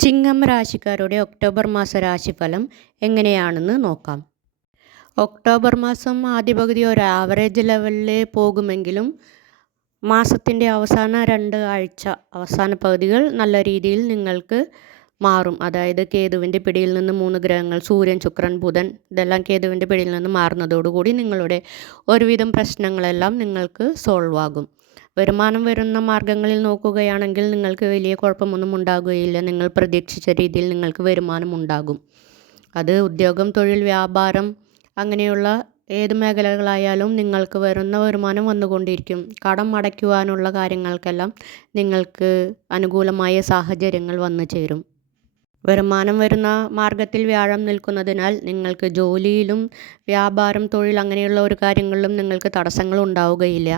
ചിങ്ങം രാശിക്കാരുടെ October മാസ രാശിഫലം എങ്ങനെയാണെന്ന് നോക്കാം. ഒക്ടോബർ മാസം ആദ്യ പകുതി ഒരു ആവറേജ് ലെവലിൽ പോകുമെങ്കിലും മാസത്തിന്റെ അവസാന രണ്ട് ആഴ്ച അവസാന പകുതികൾ നല്ല രീതിയിൽ നിങ്ങൾക്ക് മാറും. അതായത് കേതുവിന്റെ പിടിയിൽ നിന്ന് മൂന്ന് ഗ്രഹങ്ങൾ സൂര്യൻ ശുക്രൻ ബുധൻ ഇതെല്ലാം കേതുവിന്റെ പിടിയിൽ നിന്ന് മാറുന്നതോടുകൂടി നിങ്ങളുടെ ഒരുവിധം പ്രശ്നങ്ങളെല്ലാം നിങ്ങൾക്ക് സോൾവ് ആകും. വരുമാനം വരുന്ന മാർഗങ്ങളിൽ നോക്കുകയാണെങ്കിൽ നിങ്ങൾക്ക് വലിയ കുഴപ്പമൊന്നും ഉണ്ടാകുകയില്ല. നിങ്ങൾ പ്രതീക്ഷിച്ച രീതിയിൽ നിങ്ങൾക്ക് വരുമാനം ഉണ്ടാകും. അത് ഉദ്യോഗം തൊഴിൽ വ്യാപാരം അങ്ങനെയുള്ള ഏത് മേഖലകളായാലും നിങ്ങൾക്ക് വരുന്ന വരുമാനം വന്നുകൊണ്ടിരിക്കും. കടം അടയ്ക്കുവാനുള്ള കാര്യങ്ങൾക്കെല്ലാം നിങ്ങൾക്ക് അനുകൂലമായ സാഹചര്യങ്ങൾ വന്നു ചേരും. വരുമാനം വരുന്ന മാർഗത്തിൽ വ്യാഴം നിൽക്കുന്നതിനാൽ നിങ്ങൾക്ക് ജോലിയിലും വ്യാപാരം തൊഴിൽ അങ്ങനെയുള്ള ഒരു കാര്യങ്ങളിലും നിങ്ങൾക്ക് തടസ്സങ്ങൾ ഉണ്ടാവുകയില്ല.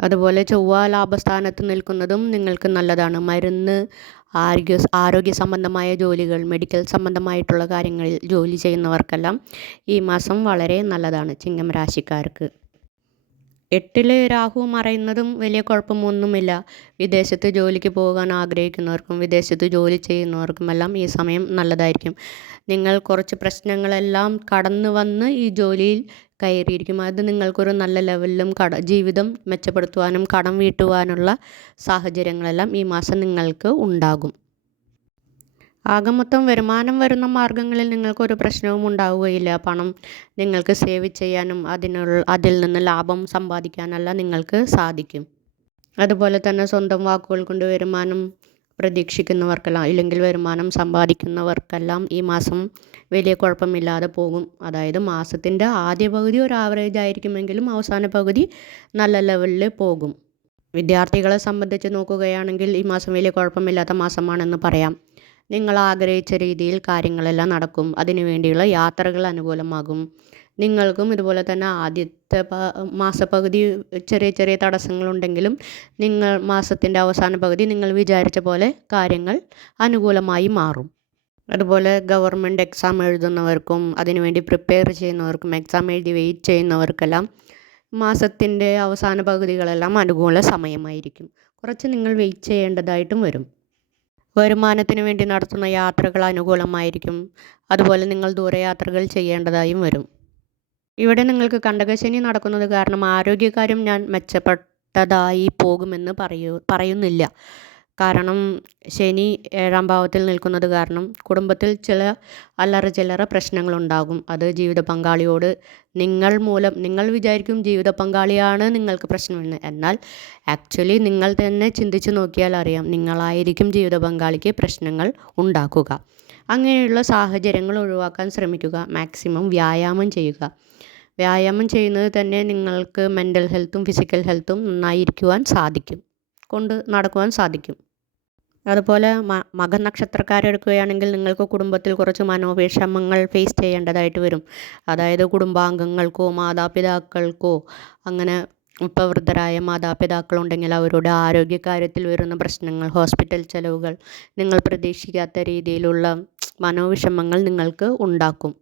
അതുപോലെ ചൊവ്വ ലാഭസ്ഥാനത്ത് നിൽക്കുന്നതും നിങ്ങൾക്ക് നല്ലതാണ്. മരുന്ന് ആരോഗ്യ ആരോഗ്യ സംബന്ധമായ ജോലികൾ മെഡിക്കൽ സംബന്ധമായിട്ടുള്ള കാര്യങ്ങളിൽ ജോലി ചെയ്യുന്നവർക്കെല്ലാം ഈ മാസം വളരെ നല്ലതാണ് ചിങ്ങം രാശിക്കാർക്ക്. എട്ടിൽ രാഹു മറയുന്നതും വലിയ കുഴപ്പമൊന്നുമില്ല. വിദേശത്ത് ജോലിക്ക് പോകാൻ ആഗ്രഹിക്കുന്നവർക്കും വിദേശത്ത് ജോലി ചെയ്യുന്നവർക്കുമെല്ലാം ഈ സമയം നല്ലതായിരിക്കും. നിങ്ങൾ കുറച്ച് പ്രശ്നങ്ങളെല്ലാം കടന്നു വന്ന് ഈ ജോലിയിൽ കയറിയിരിക്കും. അത് നിങ്ങൾക്കൊരു നല്ല ലെവലിലും കട ജീവിതം മെച്ചപ്പെടുത്തുവാനും കടം വീട്ടുവാനുള്ള സാഹചര്യങ്ങളെല്ലാം ഈ മാസം നിങ്ങൾക്ക് ഉണ്ടാകും. ആകെ മൊത്തം വരുമാനം വരുന്ന മാർഗങ്ങളിൽ നിങ്ങൾക്കൊരു പ്രശ്നവും ഉണ്ടാവുകയില്ല. പണം നിങ്ങൾക്ക് സേവ് ചെയ്യാനും അതിനുള്ള അതിൽ നിന്ന് ലാഭം സമ്പാദിക്കാനെല്ലാം നിങ്ങൾക്ക് സാധിക്കും. അതുപോലെ തന്നെ സ്വന്തം വാക്കുകൾ കൊണ്ട് വരുമാനം പ്രതീക്ഷിക്കുന്നവർക്കെല്ലാം ഇല്ലെങ്കിൽ വരുമാനം സമ്പാദിക്കുന്നവർക്കെല്ലാം ഈ മാസം വലിയ കുഴപ്പമില്ലാതെ പോകും. അതായത് മാസത്തിന്റെ ആദ്യ പകുതി ഒരു ആവറേജ് ആയിരിക്കുമെങ്കിലും അവസാന പകുതി നല്ല ലെവലിൽ പോകും. വിദ്യാർത്ഥികളെ സംബന്ധിച്ച് നോക്കുകയാണെങ്കിൽ ഈ മാസം വലിയ കുഴപ്പമില്ലാത്ത മാസമാണെന്ന് പറയാം. നിങ്ങൾ ആഗ്രഹിച്ച രീതിയിൽ കാര്യങ്ങളെല്ലാം നടക്കും. അതിനു വേണ്ടിയുള്ള യാത്രകൾ അനുകൂലമാകും. നിങ്ങൾക്കും ഇതുപോലെ തന്നെ ആദ്യത്തെ മാസപ്പകുതി ചെറിയ ചെറിയ തടസ്സങ്ങളുണ്ടെങ്കിലും നിങ്ങൾ മാസത്തിന്റെ അവസാന പകുതി നിങ്ങൾ വിചാരിച്ച പോലെ കാര്യങ്ങൾ അനുകൂലമായി മാറും. അതുപോലെ ഗവൺമെന്റ് എക്സാം എഴുതുന്നവർക്കും അതിനുവേണ്ടി പ്രിപ്പയർ ചെയ്യുന്നവർക്കും എക്സാം എഴുതി വെയിറ്റ് ചെയ്യുന്നവർക്കെല്ലാം മാസത്തിന്റെ അവസാന പകുതികളെല്ലാം അനുകൂല സമയമായിരിക്കും. കുറച്ച് നിങ്ങൾ വെയിറ്റ് ചെയ്യേണ്ടതായിട്ടും വരും. വരുമാനത്തിന് വേണ്ടി നടത്തുന്ന യാത്രകൾ അനുകൂലമായിരിക്കും. അതുപോലെ നിങ്ങൾ ദൂരയാത്രകൾ ചെയ്യേണ്ടതായും വരും. ഇവിടെ നിങ്ങൾക്ക് കണ്ടകശനി നടക്കുന്നത് കാരണം ആരോഗ്യകാര്യം ഞാൻ മെച്ചപ്പെട്ടതായി പോകുമെന്ന് പറയൂ പറയുന്നില്ല. കാരണം ശനി ഏഴാം ഭാവത്തിൽ നിൽക്കുന്നത് കാരണം കുടുംബത്തിൽ ചില അല്ലറ ചില്ലറ പ്രശ്നങ്ങളുണ്ടാകും. അത് ജീവിത പങ്കാളിയോട് നിങ്ങൾ മൂലം നിങ്ങൾ വിചാരിക്കും ജീവിത പങ്കാളിയാണ് നിങ്ങൾക്ക് പ്രശ്നമെന്ന്. എന്നാൽ ആക്ച്വലി നിങ്ങൾ തന്നെ ചിന്തിച്ച് നോക്കിയാൽ അറിയാം നിങ്ങളായിരിക്കും ജീവിത പങ്കാളിക്ക് പ്രശ്നങ്ങൾ ഉണ്ടാക്കുക. അങ്ങനെയുള്ള സാഹചര്യങ്ങൾ ഒഴിവാക്കാൻ ശ്രമിക്കുക മാക്സിമം വ്യായാമം ചെയ്യുക. വ്യായാമം ചെയ്യുന്നത് തന്നെ നിങ്ങൾക്ക് മെന്റൽ ഹെൽത്തും ഫിസിക്കൽ ഹെൽത്തും നന്നായിരിക്കുവാൻ സാധിക്കും. കൊണ്ട് നടക്കുവാൻ സാധിക്കും. അതുപോലെ മ മകനക്ഷത്രക്കാരെടുക്കുകയാണെങ്കിൽ നിങ്ങൾക്ക് കുടുംബത്തിൽ കുറച്ച് മനോവിഷമങ്ങൾ ഫേസ് ചെയ്യേണ്ടതായിട്ട് വരും. അതായത് കുടുംബാംഗങ്ങൾക്കോ മാതാപിതാക്കൾക്കോ അങ്ങനെ ഇപ്പോൾ വൃദ്ധരായ മാതാപിതാക്കളുണ്ടെങ്കിൽ അവരുടെ ആരോഗ്യകാര്യത്തിൽ വരുന്ന പ്രശ്നങ്ങൾ ഹോസ്പിറ്റൽ ചെലവുകൾ നിങ്ങൾ പ്രതീക്ഷിക്കാത്ത രീതിയിലുള്ള മനോവിഷമങ്ങൾ നിങ്ങൾക്ക് ഉണ്ടാക്കും.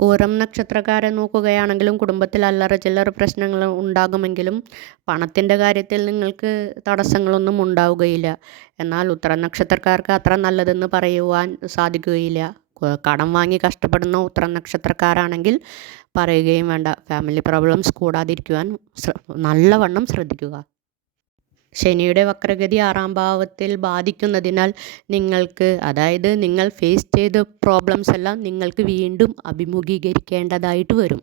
പൂരം നക്ഷത്രക്കാരെ നോക്കുകയാണെങ്കിലും കുടുംബത്തിൽ അല്ലറ ചില്ലറ പ്രശ്നങ്ങൾ ഉണ്ടാകുമെങ്കിലും പണത്തിന്റെ കാര്യത്തിൽ നിങ്ങൾക്ക് തടസ്സങ്ങളൊന്നും ഉണ്ടാവുകയില്ല. എന്നാൽ ഉത്തര നക്ഷത്രക്കാർക്ക് അത്ര നല്ലതെന്ന് പറയുവാൻ സാധിക്കുകയില്ല. കടം വാങ്ങി കഷ്ടപ്പെടുന്ന ഉത്തര നക്ഷത്രക്കാരാണെങ്കിൽ പറയുകയും വേണ്ട. ഫാമിലി പ്രോബ്ലംസ് കൂടാതിരിക്കുവാൻ നല്ലവണ്ണം ശ്രദ്ധിക്കുക. ശനിയുടെ വക്രഗതി ആറാം ഭാവത്തിൽ ബാധിക്കുന്നതിനാൽ നിങ്ങൾക്ക് അതായത് നിങ്ങൾ ഫേസ് ചെയ്ത പ്രോബ്ലംസ് എല്ലാം നിങ്ങൾക്ക് വീണ്ടും അഭിമുഖീകരിക്കേണ്ടതായിട്ട് വരും.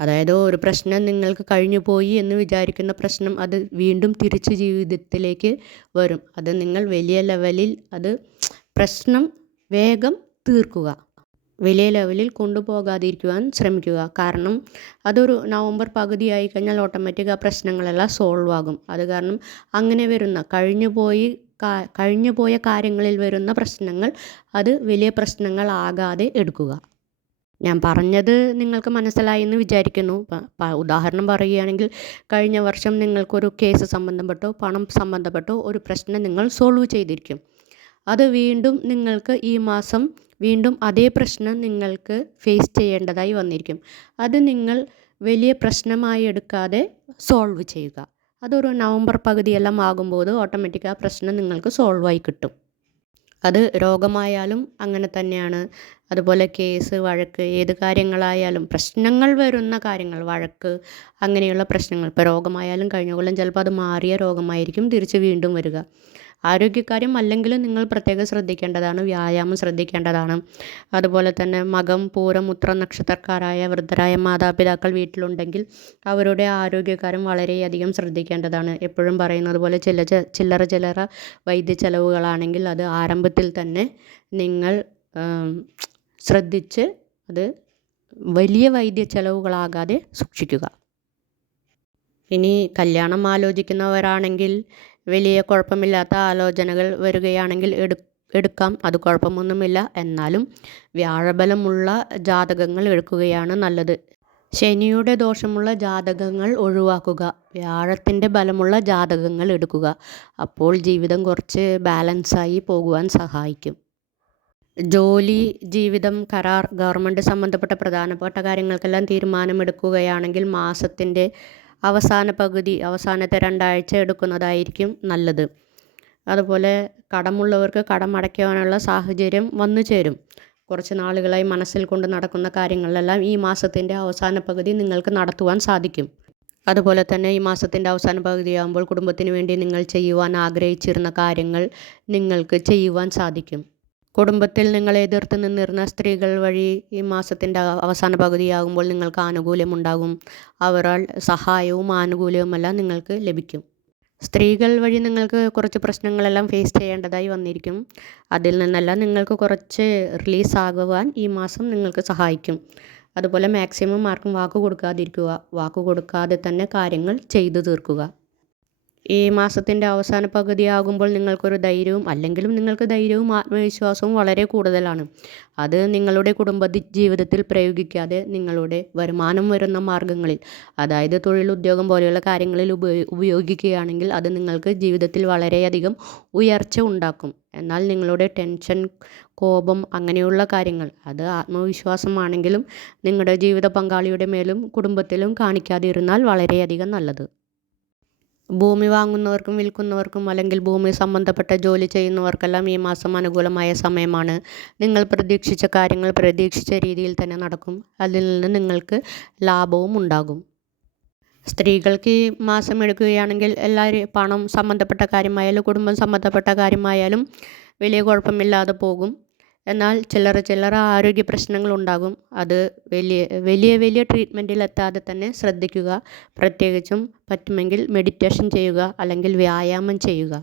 അതായത് ഒരു പ്രശ്നം നിങ്ങൾക്ക് കഴിഞ്ഞു പോയി എന്ന് വിചാരിക്കുന്ന പ്രശ്നം അത് വീണ്ടും തിരിച്ച് ജീവിതത്തിലേക്ക് വരും. അത് നിങ്ങൾ വലിയ ലെവലിൽ അത് പ്രശ്നം വേഗം തീർക്കുക. വലിയ ലെവലിൽ കൊണ്ടുപോകാതിരിക്കുവാൻ ശ്രമിക്കുക. കാരണം അതൊരു നവംബർ പകുതിയായി കഴിഞ്ഞാൽ ഓട്ടോമാറ്റിക് ആ പ്രശ്നങ്ങളെല്ലാം സോൾവ് ആകും. അത് കാരണം അങ്ങനെ വരുന്ന കഴിഞ്ഞുപോയി കഴിഞ്ഞുപോയ കഴിഞ്ഞു പോയ കാര്യങ്ങളിൽ വരുന്ന പ്രശ്നങ്ങൾ അത് വലിയ പ്രശ്നങ്ങളാകാതെ എടുക്കുക. ഞാൻ പറഞ്ഞത് നിങ്ങൾക്ക് മനസ്സിലായി എന്ന് വിചാരിക്കുന്നു. ഉദാഹരണം പറയുകയാണെങ്കിൽ കഴിഞ്ഞ വർഷം നിങ്ങൾക്കൊരു കേസ് സംബന്ധപ്പെട്ടോ പണം സംബന്ധപ്പെട്ടോ ഒരു പ്രശ്നം നിങ്ങൾ സോൾവ് ചെയ്തിരിക്കും. അത് വീണ്ടും നിങ്ങൾക്ക് ഈ മാസം വീണ്ടും അതേ പ്രശ്നം നിങ്ങൾക്ക് ഫേസ് ചെയ്യേണ്ടതായി വന്നിരിക്കും. അത് നിങ്ങൾ വലിയ പ്രശ്നമായി എടുക്കാതെ സോൾവ് ചെയ്യുക. അതൊരു നവംബർ പകുതിയെല്ലാം ആകുമ്പോൾ ഓട്ടോമാറ്റിക് ആ പ്രശ്നം നിങ്ങൾക്ക് സോൾവായി കിട്ടും. അത് രോഗമായാലും അങ്ങനെ തന്നെയാണ്. അതുപോലെ കേസ് വഴക്ക് ഏത് കാര്യങ്ങളായാലും പ്രശ്നങ്ങൾ വരുന്ന കാര്യങ്ങൾ വഴക്ക് അങ്ങനെയുള്ള പ്രശ്നങ്ങൾ. ഇപ്പോൾ രോഗമായാലും കഴിഞ്ഞ കൊല്ലം ചിലപ്പോൾ അത് മാറിയ രോഗമായിരിക്കും. തിരിച്ച് വീണ്ടും വരിക. ആരോഗ്യകാര്യം അല്ലെങ്കിലും നിങ്ങൾ പ്രത്യേകം ശ്രദ്ധിക്കേണ്ടതാണ് വ്യായാമം ശ്രദ്ധിക്കേണ്ടതാണ്. അതുപോലെ തന്നെ മകം പൂരം ഉത്ര നക്ഷത്രക്കാരായ വൃദ്ധരായ മാതാപിതാക്കൾ വീട്ടിലുണ്ടെങ്കിൽ അവരുടെ ആരോഗ്യകാര്യം വളരെയധികം ശ്രദ്ധിക്കേണ്ടതാണ്. എപ്പോഴും പറയുന്നത് പോലെ ചില ചില്ലറ ചില്ലറ വൈദ്യ ചെലവുകളാണെങ്കിൽ അത് ആരംഭത്തിൽ തന്നെ നിങ്ങൾ ശ്രദ്ധിച്ച് അത് വലിയ വൈദ്യ ചെലവുകളാകാതെ സൂക്ഷിക്കുക. ഇനി കല്യാണം ആലോചിക്കുന്നവരാണെങ്കിൽ വലിയ കുഴപ്പമില്ലാത്ത ആലോചനകൾ വരികയാണെങ്കിൽ എടു എടുക്കാം. അത് കുഴപ്പമൊന്നുമില്ല. എന്നാലും വ്യാഴബലമുള്ള ജാതകങ്ങൾ എടുക്കുകയാണ് നല്ലത്. ശനിയുടെ ദോഷമുള്ള ജാതകങ്ങൾ ഒഴിവാക്കുക. വ്യാഴത്തിന്റെ ബലമുള്ള ജാതകങ്ങൾ എടുക്കുക. അപ്പോൾ ജീവിതം കുറച്ച് ബാലൻസായി പോകുവാൻ സഹായിക്കും. ജോലി ജീവിതം കരാർ ഗവൺമെന്റ് സംബന്ധപ്പെട്ട പ്രധാനപ്പെട്ട കാര്യങ്ങൾക്കെല്ലാം തീരുമാനമെടുക്കുകയാണെങ്കിൽ മാസത്തിന്റെ അവസാന പകുതി അവസാനത്തെ രണ്ടാഴ്ച എടുക്കുന്നതായിരിക്കും നല്ലത്. അതുപോലെ കടമുള്ളവർക്ക് കടം അടയ്ക്കുവാനുള്ള സാഹചര്യം വന്നു ചേരും. കുറച്ച് നാളുകളായി മനസ്സിൽ കൊണ്ട് നടക്കുന്ന കാര്യങ്ങളെല്ലാം ഈ മാസത്തിന്റെ അവസാന പകുതി നിങ്ങൾക്ക് നടത്തുവാൻ സാധിക്കും. അതുപോലെ തന്നെ ഈ മാസത്തിന്റെ അവസാന പകുതിയാകുമ്പോൾ കുടുംബത്തിന് വേണ്ടി നിങ്ങൾ ചെയ്യുവാൻ ആഗ്രഹിച്ചിരുന്ന കാര്യങ്ങൾ നിങ്ങൾക്ക് ചെയ്യുവാൻ സാധിക്കും. കുടുംബത്തിൽ നിങ്ങളെ എതിർത്ത് നിന്നിരുന്ന സ്ത്രീകൾ വഴി ഈ മാസത്തിന്റെ അവസാന പകുതിയാകുമ്പോൾ നിങ്ങൾക്ക് ആനുകൂല്യമുണ്ടാകും. അവരാൽ സഹായവും ആനുകൂല്യവുമെല്ലാം നിങ്ങൾക്ക് ലഭിക്കും. സ്ത്രീകൾ വഴി നിങ്ങൾക്ക് കുറച്ച് പ്രശ്നങ്ങളെല്ലാം ഫേസ് ചെയ്യേണ്ടതായി വന്നിരിക്കും. അതിൽ നിന്നെല്ലാം നിങ്ങൾക്ക് കുറച്ച് റിലീസ് ആകുവാൻ ഈ മാസം നിങ്ങൾക്ക് സഹായിക്കും. അതുപോലെ മാക്സിമം ആർക്കും വാക്ക് കൊടുക്കാതിരിക്കുക. വാക്ക് കൊടുക്കാതെ തന്നെ കാര്യങ്ങൾ ചെയ്തു തീർക്കുക. ഈ മാസത്തിന്റെ അവസാന പകുതിയാകുമ്പോൾ നിങ്ങൾക്കൊരു ധൈര്യവും അല്ലെങ്കിലും നിങ്ങൾക്ക് ധൈര്യവും ആത്മവിശ്വാസവും വളരെ കൂടുതലാണ്. അത് നിങ്ങളുടെ കുടുംബ ജീവിതത്തിൽ പ്രയോഗിക്കാതെ നിങ്ങളുടെ വരുമാനം വരുന്ന മാർഗങ്ങളിൽ അതായത് തൊഴിൽ ഉദ്യോഗം പോലെയുള്ള കാര്യങ്ങളിൽ ഉപയോഗിക്കുകയാണെങ്കിൽ അത് നിങ്ങൾക്ക് ജീവിതത്തിൽ വളരെയധികം ഉയർച്ച ഉണ്ടാക്കും. എന്നാൽ നിങ്ങളുടെ ടെൻഷൻ കോപം അങ്ങനെയുള്ള കാര്യങ്ങൾ അത് ആത്മവിശ്വാസമാണെങ്കിലും നിങ്ങളുടെ ജീവിത പങ്കാളിയുടെ മേലും കുടുംബത്തിലും കാണിക്കാതിരുന്നാൽ വളരെയധികം നല്ലത്. ഭൂമി വാങ്ങുന്നവർക്കും വിൽക്കുന്നവർക്കും അല്ലെങ്കിൽ ഭൂമി സംബന്ധപ്പെട്ട ജോലി ചെയ്യുന്നവർക്കെല്ലാം ഈ മാസം അനുകൂലമായ സമയമാണ്. നിങ്ങൾ പ്രതീക്ഷിച്ച കാര്യങ്ങൾ പ്രതീക്ഷിച്ച രീതിയിൽ തന്നെ നടക്കും. അതിൽ നിന്ന് നിങ്ങൾക്ക് ലാഭവും ഉണ്ടാകും. സ്ത്രീകൾക്ക് ഈ മാസം എടുക്കുകയാണെങ്കിൽ എല്ലാവരും പണം സംബന്ധപ്പെട്ട കാര്യമായാലും കുടുംബം സംബന്ധപ്പെട്ട കാര്യമായാലും വലിയ കുഴപ്പമില്ലാതെ പോകും. എന്നാൽ ചില്ലറ ചില്ലറ ആരോഗ്യ പ്രശ്നങ്ങൾ ഉണ്ടാകും. അത് വലിയ വലിയ വലിയ ട്രീറ്റ്മെന്റിലെത്താതെ തന്നെ ശ്രദ്ധിക്കുക. പ്രത്യേകിച്ചും പറ്റുമെങ്കിൽ മെഡിറ്റേഷൻ ചെയ്യുക അല്ലെങ്കിൽ വ്യായാമം ചെയ്യുക.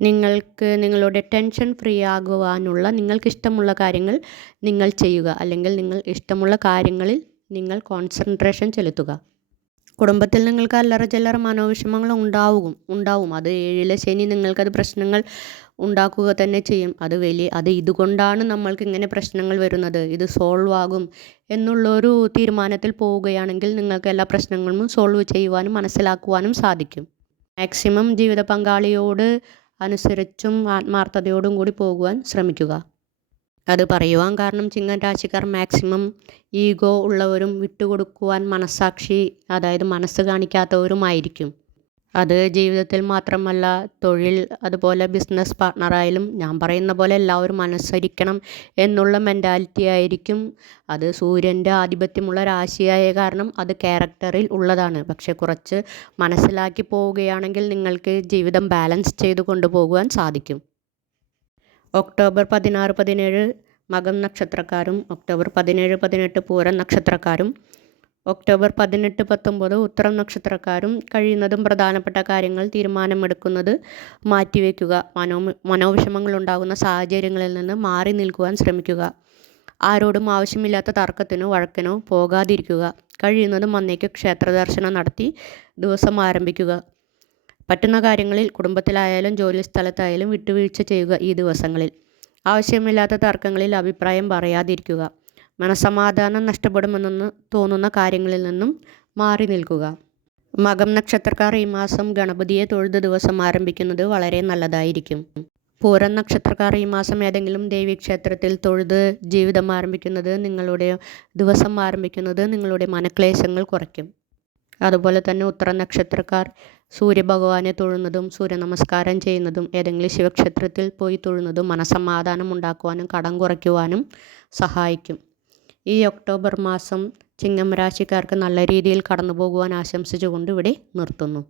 നിങ്ങൾക്ക് നിങ്ങളുടെ ടെൻഷൻ ഫ്രീ ആകുവാനുള്ള നിങ്ങൾക്കിഷ്ടമുള്ള കാര്യങ്ങൾ നിങ്ങൾ ചെയ്യുക. അല്ലെങ്കിൽ നിങ്ങൾ ഇഷ്ടമുള്ള കാര്യങ്ങളിൽ നിങ്ങൾ കോൺസെൻട്രേഷൻ ചെലുത്തുക. കുടുംബത്തിൽ നിങ്ങൾക്ക് അല്ലറ ചില്ലറ മനോവിഷമങ്ങൾ ഉണ്ടാവും ഉണ്ടാവും. അത് ഏഴിലെ ശനി നിങ്ങൾക്കത് പ്രശ്നങ്ങൾ ഉണ്ടാക്കുക തന്നെ ചെയ്യും. അത് വലിയ അത് ഇതുകൊണ്ടാണ് നമ്മൾക്ക് ഇങ്ങനെ പ്രശ്നങ്ങൾ വരുന്നത്. ഇത് സോൾവ് ആകും എന്നുള്ളൊരു തീരുമാനത്തിൽ പോവുകയാണെങ്കിൽ നിങ്ങൾക്ക് എല്ലാ പ്രശ്നങ്ങളും സോൾവ് ചെയ്യുവാനും മനസ്സിലാക്കുവാനും സാധിക്കും. മാക്സിമം ജീവിത പങ്കാളിയോട് അനുസരിച്ചും ആത്മാർത്ഥതയോടും കൂടി പോകുവാൻ ശ്രമിക്കുക. അത് പറയുവാൻ കാരണം ചിങ്ങൻ രാശിക്കാർ മാക്സിമം ഈഗോ ഉള്ളവരും വിട്ടുകൊടുക്കുവാൻ മനസ്സാക്ഷി അതായത് മനസ്സ് കാണിക്കാത്തവരുമായിരിക്കും. അത് ജീവിതത്തിൽ മാത്രമല്ല തൊഴിൽ അതുപോലെ ബിസിനസ് പാർട്ണറായാലും ഞാൻ പറയുന്ന പോലെ എല്ലാവരും അനുസരിക്കണം എന്നുള്ള മെന്റാലിറ്റി ആയിരിക്കും. അത് സൂര്യന്റെ ആധിപത്യമുള്ള രാശിയായ കാരണം അത് ക്യാരക്ടറിൽ ഉള്ളതാണ്. പക്ഷെ കുറച്ച് മനസ്സിലാക്കി പോവുകയാണെങ്കിൽ നിങ്ങൾക്ക് ജീവിതം ബാലൻസ് ചെയ്ത് കൊണ്ടുപോകുവാൻ സാധിക്കും. ഒക്ടോബർ പതിനാറ് പതിനേഴ് മകം നക്ഷത്രക്കാരും ഒക്ടോബർ പതിനേഴ് പതിനെട്ട് പൂരം നക്ഷത്രക്കാരും ഒക്ടോബർ പതിനെട്ട് പത്തൊമ്പത് ഉത്തരം നക്ഷത്രക്കാരും കഴിയുന്നതും പ്രധാനപ്പെട്ട കാര്യങ്ങൾ തീരുമാനമെടുക്കുന്നത് മാറ്റിവെക്കുക. മനോ മനോവിഷമങ്ങൾ ഉണ്ടാകുന്ന സാഹചര്യങ്ങളിൽ നിന്ന് മാറി നിൽക്കുവാൻ ശ്രമിക്കുക. ആരോടും ആവശ്യമില്ലാത്ത തർക്കത്തിനോ വഴക്കിനോ പോകാതിരിക്കുക. കഴിയുന്നതും അന്നേക്ക് ക്ഷേത്രദർശനം നടത്തി ദിവസം ആരംഭിക്കുക. പറ്റുന്ന കാര്യങ്ങളിൽ കുടുംബത്തിലായാലും ജോലി സ്ഥലത്തായാലും വിട്ടുവീഴ്ച ചെയ്യുക ഈ ദിവസങ്ങളിൽ. ആവശ്യമില്ലാത്ത തർക്കങ്ങളിൽ അഭിപ്രായം പറയാതിരിക്കുക. മനസമാധാനം നഷ്ടപ്പെടുമെന്ന് തോന്നുന്ന കാര്യങ്ങളിൽ നിന്നും മാറി നിൽക്കുക. മകം നക്ഷത്രക്കാർ ഈ മാസം ഗണപതിയെ തൊഴുത് ദിവസം ആരംഭിക്കുന്നത് വളരെ നല്ലതായിരിക്കും. പൂരം നക്ഷത്രക്കാർ ഈ മാസം ഏതെങ്കിലും ദേവീക്ഷേത്രത്തിൽ തൊഴുത് ജീവിതം ആരംഭിക്കുന്നത് നിങ്ങളുടെ ദിവസം ആരംഭിക്കുന്നത് നിങ്ങളുടെ മനക്ലേശങ്ങൾ കുറയ്ക്കും. അതുപോലെ തന്നെ ഉത്തര നക്ഷത്രക്കാർ സൂര്യഭഗവാനെ തൊഴുന്നതും സൂര്യ നമസ്കാരം ചെയ്യുന്നതും ഏതെങ്കിലും ശിവക്ഷേത്രത്തിൽ പോയി തൊഴുന്നതും മനസമാധാനം ഉണ്ടാക്കുവാനും കടം കുറയ്ക്കുവാനും സഹായിക്കും. ഈ ഒക്ടോബർ മാസം ചിങ്ങം രാശിക്കാർക്ക് നല്ല രീതിയിൽ കടന്നു പോകുവാൻ ആശംസിച്ചുകൊണ്ട് ഇവിടെ നിർത്തുന്നു.